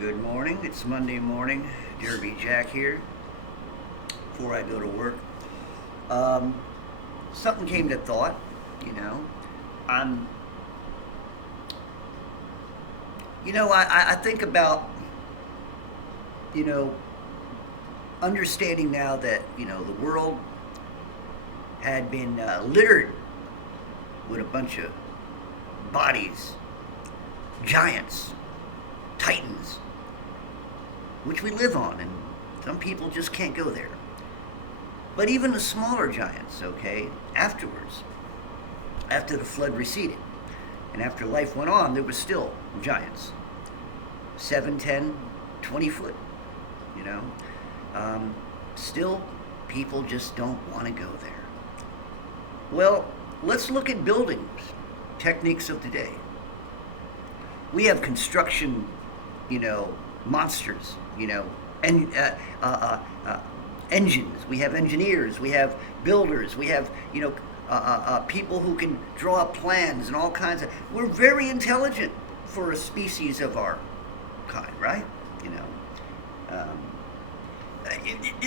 Good morning. It's Monday morning. Derby Jack here. Before I go to work, um, something came to thought. You know, I'm. I think about you know understanding now that the world had been littered with a bunch of bodies, giants, titans, which we live on, and some people just can't go there. But even the smaller giants, okay, afterwards, after the flood receded, and after life went on, there were still giants. 7, 10, 20 foot, you know. Still, people just don't want to go there. Well, let's look at buildings, techniques of today. We have construction, monsters, and engines. We have engineers. We have builders. We have, people who can draw up plans and all kinds of. We're very intelligent for a species of our kind, right? You know. Um,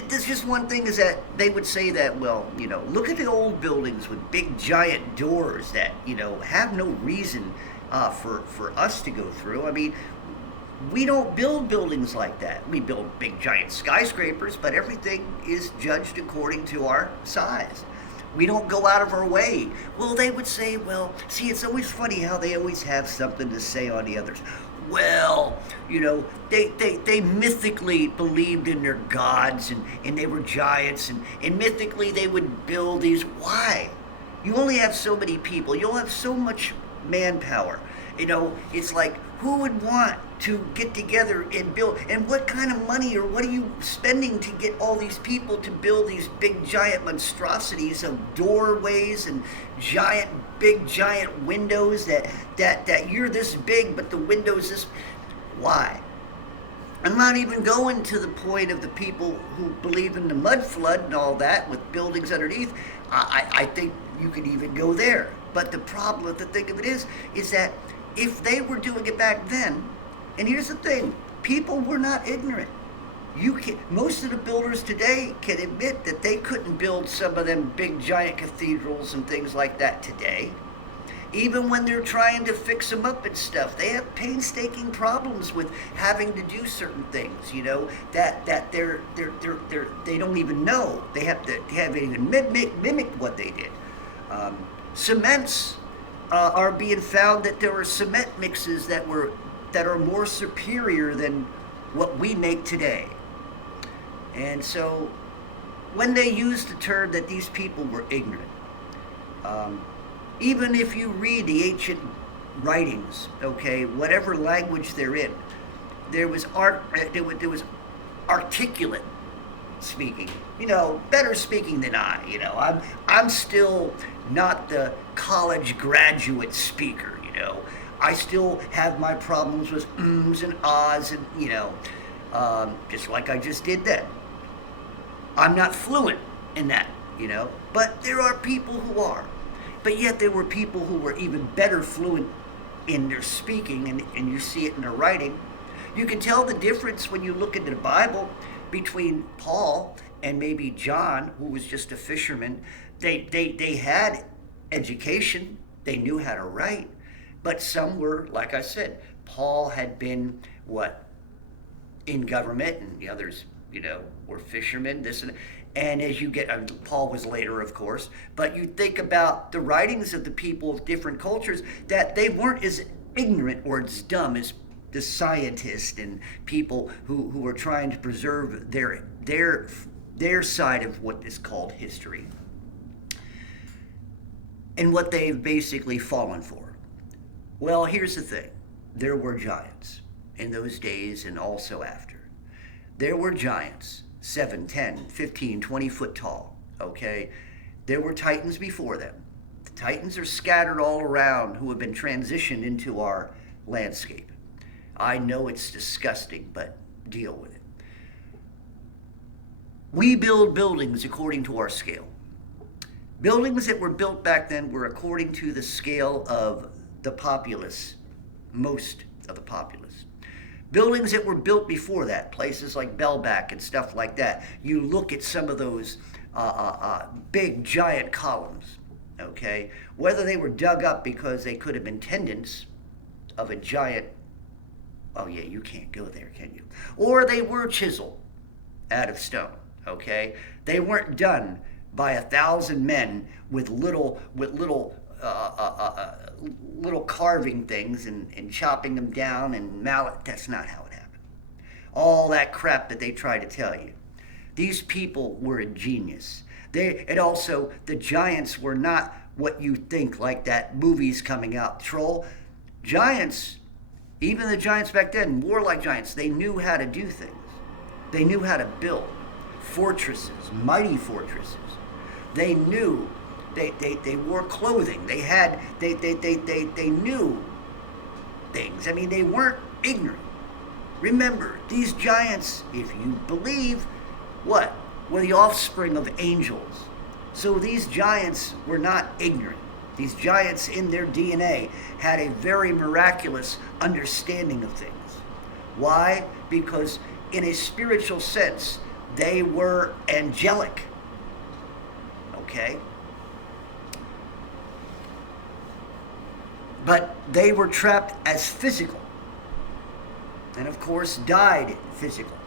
there's just one thing is that they would say that, well, look at the old buildings with big giant doors that, have no reason for us to go through. I mean, we don't build buildings like that. We build big giant skyscrapers, but everything is judged according to our size. We don't go out of our way. Well, they would say, well, see, it's always funny how they always have something to say on the others. Well, they mythically believed in their gods and they were giants and mythically they would build these. Why? You only have so many people. You only have so much manpower. It's like, who would want to get together and build? And what kind of money or what are you spending to get all these people to build these big giant monstrosities of doorways and big giant windows that you're this big but the windows this? Why? I'm not even going to the point of the people who believe in the mud flood and all that with buildings underneath. I think you could even go there. But the problem, the thing of it is that if they were doing it back then, and here's the thing, people were not ignorant. Most of the builders today can admit that they couldn't build some of them big giant cathedrals and things like that today. Even when they're trying to fix them up and stuff, they have painstaking problems with having to do certain things. That they don't even know. They have to even mimic what they did. Cements are being found that there are cement mixes that are more superior than what we make today. And so, when they use the term that these people were ignorant, even if you read the ancient writings, okay, whatever language they're in, there was articulate speaking, better speaking than I. I'm still not the college graduate speaker. I still have my problems with ums and ahs and just like I just did then. I'm not fluent in that, but there are people who are. But yet there were people who were even better fluent in their speaking, and you see it in their writing. You can tell the difference when you look into the Bible between Paul and maybe John, who was just a fisherman. They had education. They knew how to write. But some were, like I said, Paul had been, in government, and the others, were fishermen, this and as you get, Paul was later, of course, but you think about the writings of the people of different cultures, that they weren't as ignorant or as dumb as the scientists and people who were trying to preserve their side of what is called history and what they've basically fallen for. Well, here's the thing. There were giants in those days and also after. There were giants, 7, 10, 15, 20 foot tall, okay? There were titans before them. The titans are scattered all around who have been transitioned into our landscape. I know it's disgusting, but deal with it. We build buildings according to our scale. Buildings that were built back then were according to the scale of the populace, most of the populace. Buildings that were built before that, places like Bellback and stuff like that, you look at some of those big giant columns, okay? Whether they were dug up because they could have been tendons of a giant, oh yeah, you can't go there, can you? Or they were chiseled out of stone, okay? They weren't done by 1,000 men with little carving things and chopping them down and mallet. That's not how it happened. All that crap that they try to tell you. These people were ingenious. And also, the giants were not what you think, like that movie's coming out, Troll. Giants, even the giants back then, warlike giants, they knew how to do things. They knew how to build fortresses, mighty fortresses. They knew. They wore clothing. They knew things. I mean, they weren't ignorant. Remember, these giants, if you believe, what? Were the offspring of angels. So these giants were not ignorant. These giants in their DNA had a very miraculous understanding of things. Why? Because in a spiritual sense, they were angelic. Okay? But they were trapped as physical. And of course, died physical.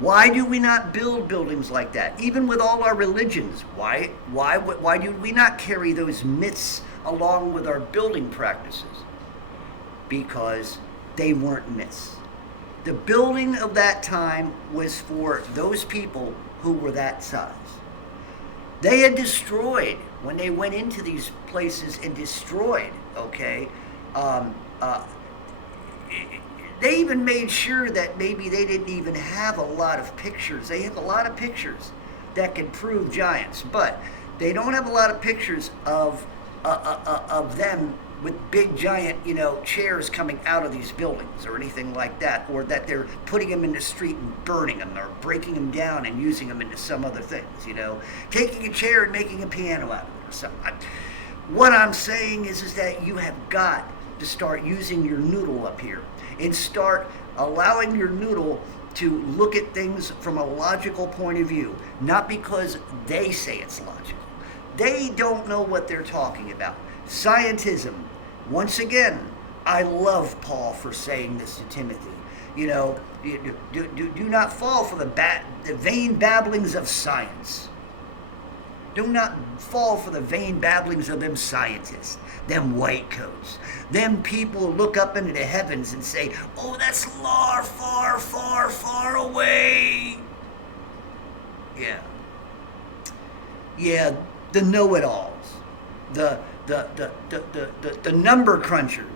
Why do we not build buildings like that? Even with all our religions, why do we not carry those myths along with our building practices? Because they weren't myths. The building of that time was for those people who were that size. They had destroyed, when they went into these places and destroyed, okay, they even made sure that maybe they didn't even have a lot of pictures. They have a lot of pictures that can prove giants, but they don't have a lot of pictures of them with big giant, chairs coming out of these buildings or anything like that, or that they're putting them in the street and burning them or breaking them down and using them into some other things, taking a chair and making a piano out of it or something. What I'm saying is that you have got to start using your noodle up here and start allowing your noodle to look at things from a logical point of view, not because they say it's logical. They don't know what they're talking about. Scientism, once again, I love Paul for saying this to Timothy. Do not fall for the vain babblings of science. Do not fall for the vain babblings of them scientists, them white coats, them people who look up into the heavens and say, oh, that's far, far, far, far away. Yeah, the know-it-alls, the number crunchers,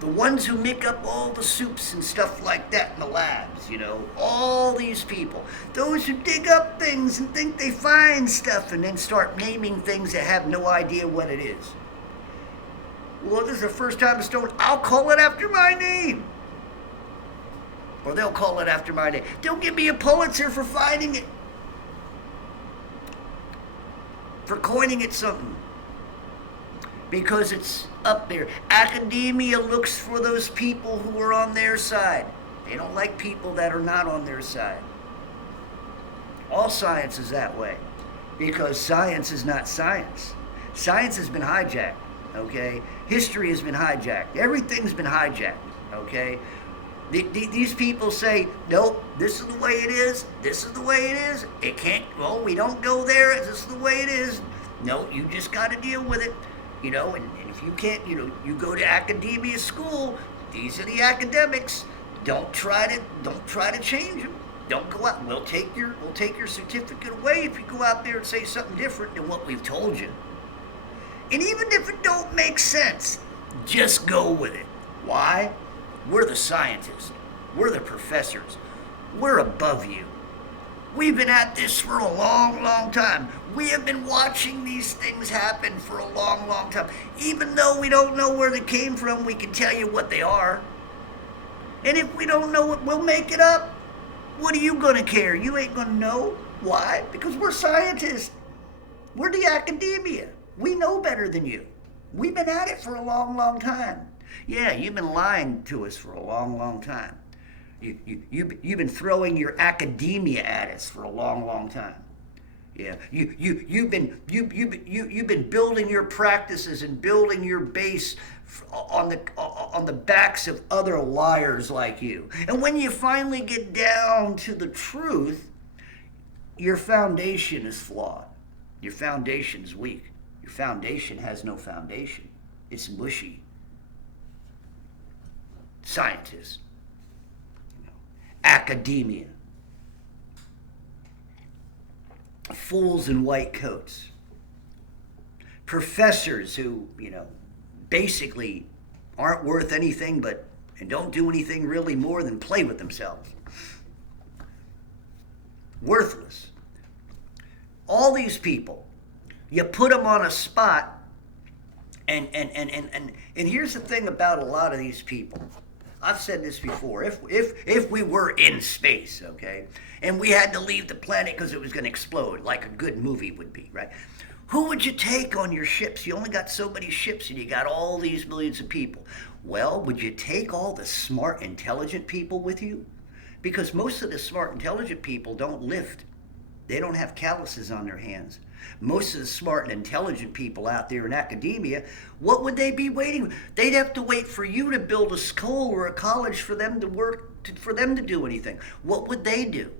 the ones who make up all the soups and stuff like that in the labs, all these people, those who dig up things and think they find stuff and then start naming things that have no idea what it is. Well, this is the first time a stone, I'll call it after my name. Or they'll call it after my name. Don't give me a Pulitzer for finding it. For coining it something. Because it's up there. Academia looks for those people who are on their side. They don't like people that are not on their side. All science is that way. Because science is not science. Science has been hijacked, okay? History has been hijacked. Everything's been hijacked, okay? These people say, nope, this is the way it is. This is the way it is. It can't, well, we don't go there. This is the way it is. No, you just got to deal with it. And if you can't, you go to academia school. These are the academics. Don't try to change them. Don't go out. We'll take your certificate away if you go out there and say something different than what we've told you. And even if it don't make sense, just go with it. Why? We're the scientists. We're the professors. We're above you. We've been at this for a long, long time. We have been watching these things happen for a long, long time. Even though we don't know where they came from, we can tell you what they are. And if we don't know it, we'll make it up. What are you going to care? You ain't going to know. Why? Because we're scientists. We're the academia. We know better than you. We've been at it for a long, long time. Yeah, you've been lying to us for a long, long time. You've been throwing your academia at us for a long, long time. Yeah, you've been building your practices and building your base on the backs of other liars like you. And when you finally get down to the truth, your foundation is flawed. Your foundation is weak. Your foundation has no foundation. It's mushy. Scientists, academia, fools in white coats, professors who, basically aren't worth anything and don't do anything really more than play with themselves. Worthless. All these people, you put them on a spot, and here's the thing about a lot of these people. I've said this before. If we were in space, okay, and we had to leave the planet because it was going to explode, like a good movie would be, right? Who would you take on your ships? You only got so many ships, and you got all these millions of people. Well, would you take all the smart, intelligent people with you? Because most of the smart, intelligent people don't lift. They don't have calluses on their hands. Most of the smart and intelligent people out there in academia, what would they be waiting? They'd have to wait for you to build a school or a college for them to work, for them to do anything. What would they do?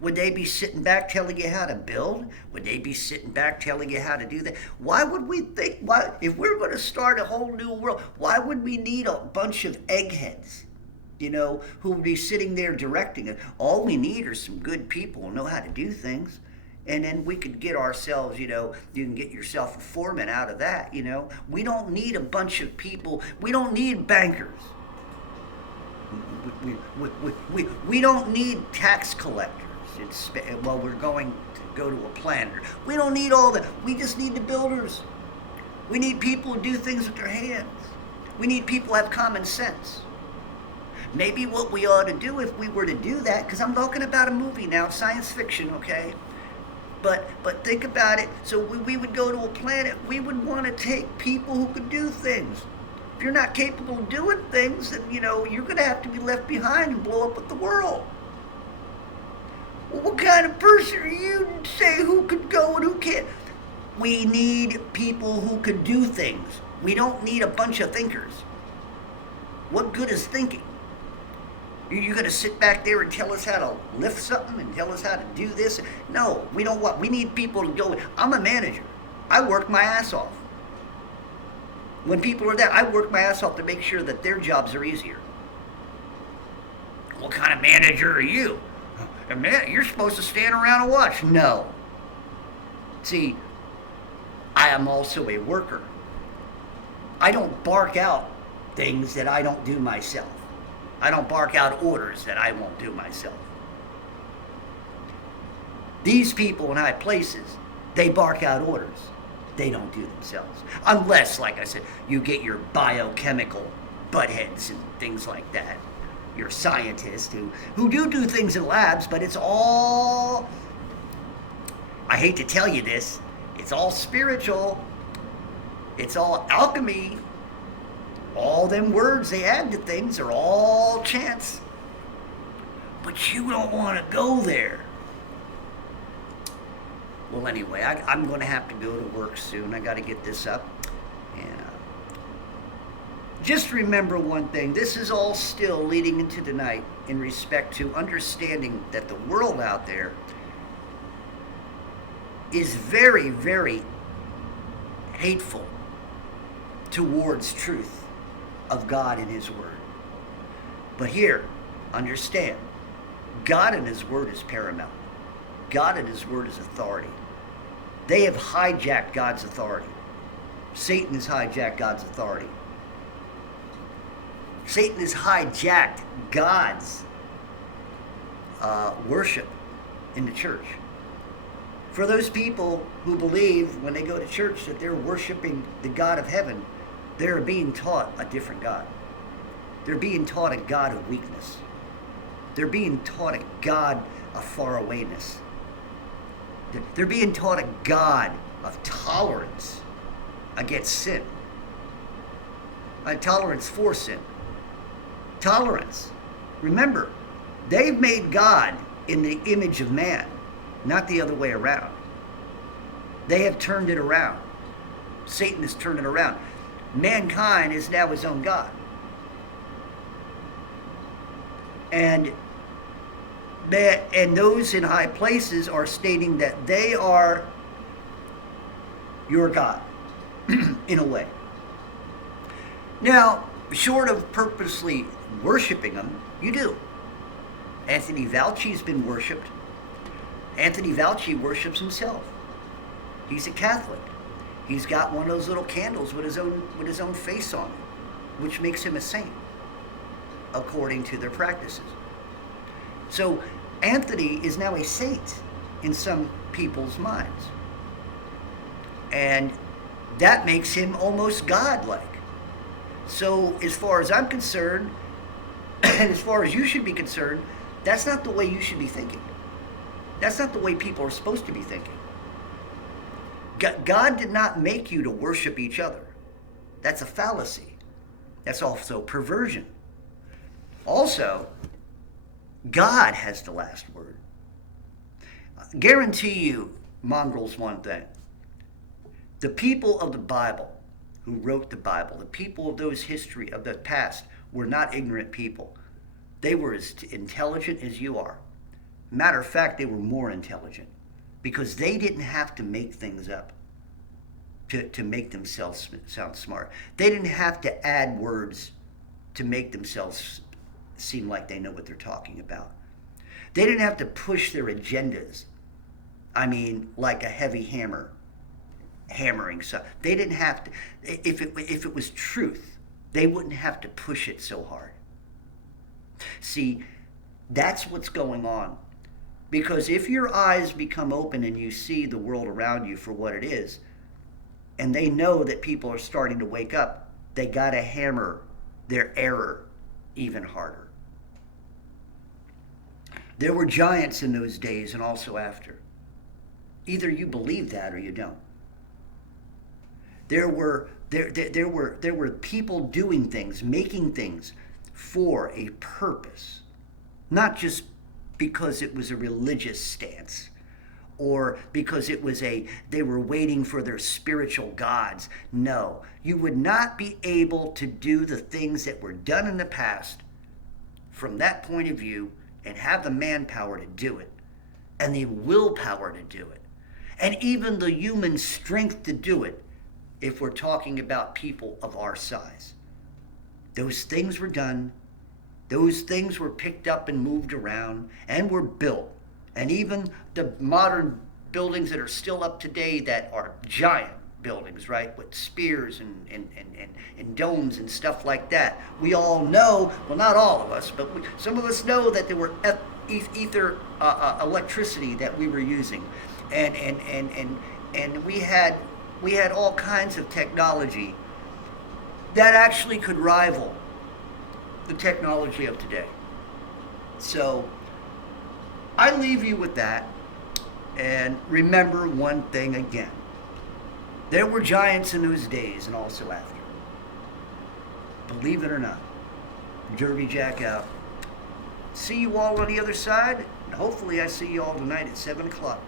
Would they be sitting back telling you how to build? Would they be sitting back telling you how to do that? Why would we think, if we're going to start a whole new world, why would we need a bunch of eggheads, who would be sitting there directing it? All we need are some good people who know how to do things. And then we could get ourselves, you can get yourself a foreman out of that, We don't need a bunch of people. We don't need bankers. We don't need tax collectors. We're going to go to a planter. We don't need all that. We just need the builders. We need people who do things with their hands. We need people who have common sense. Maybe what we ought to do if we were to do that, because I'm talking about a movie now, science fiction, okay? But think about it. So we would go to a planet. We would want to take people who could do things. If you're not capable of doing things, then, you're going to have to be left behind and blow up with the world. Well, what kind of person are you to say who could go and who can't? We need people who can do things. We don't need a bunch of thinkers. What good is thinking? You're going to sit back there and tell us how to lift something and tell us how to do this? No, we don't want. We need people to go. I'm a manager. I work my ass off. When people are there, I work my ass off to make sure that their jobs are easier. What kind of manager are you? Man, you're supposed to stand around and watch. No. See, I am also a worker. I don't bark out things that I don't do myself. I don't bark out orders that I won't do myself. These people in high places, they bark out orders. They don't do themselves. Unless, like I said, you get your biochemical buttheads and things like that. Your scientists who do things in labs, but it's all, I hate to tell you this, it's all spiritual. It's all alchemy. All them words they add to things are all chance. But you don't want to go there. Well, anyway, I'm going to have to go to work soon. I got to get this up. And just remember one thing. This is all still leading into the night in respect to understanding that the world out there is very, very hateful towards truth of God and His Word. But here, understand, God and His Word is paramount. God and His Word is authority. They have hijacked God's authority. Satan has hijacked God's authority. Satan has hijacked God's worship in the church. For those people who believe when they go to church that they're worshiping the God of heaven, they're being taught a different God. They're being taught a God of weakness. They're being taught a God of farawayness. They're being taught a God of tolerance, against sin. Tolerance for sin. Tolerance. Remember, they've made God in the image of man, not the other way around. They have turned it around. Satan has turned it around. Mankind is now his own God. And those in high places are stating that they are your God, in a way. Now, short of purposely worshiping them, you do. Anthony Fauci's been worshipped. Anthony Fauci worships himself. He's a Catholic. He's got one of those little candles with his own face on it, which makes him a saint, according to their practices. So Anthony is now a saint in some people's minds. And that makes him almost godlike. So as far as I'm concerned, and as far as you should be concerned, that's not the way you should be thinking. That's not the way people are supposed to be thinking. God did not make you to worship each other. That's a fallacy. That's also perversion. Also, God has the last word. Guarantee you, mongrels, one thing. The people of the Bible, who wrote the Bible, the people of those history of the past, were not ignorant people. They were as intelligent as you are. Matter of fact, they were more intelligent because they didn't have to make things up to make themselves sound smart. They didn't have to add words to make themselves seem like they know what they're talking about. They didn't have to push their agendas. I mean, like a heavy hammer hammering stuff. They didn't have to. If it was truth, they wouldn't have to push it so hard. See, that's what's going on. Because if your eyes become open and you see the world around you for what it is, and they know that people are starting to wake up, they got to hammer their error even harder. There were giants in those days and also after. Either you believe that or you don't. There were people doing things, making things for a purpose, not just because it was a religious stance or because they were waiting for their spiritual gods. No, you would not be able to do the things that were done in the past from that point of view and have the manpower to do it and the willpower to do it and even the human strength to do it if we're talking about people of our size. Those things were done. Those things were picked up and moved around and were built. And even the modern buildings that are still up today that are giant buildings, right, with spears and domes and stuff like that. We all know, well, not all of us, but some of us know that there were electricity that we were using. And we had all kinds of technology that actually could rival the technology of today. So I leave you with that, and remember one thing again. There were giants in those days and also after. Believe it or not. Derby Jack out. See you all on the other side, and hopefully I see you all tonight at 7 o'clock.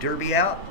Derby out.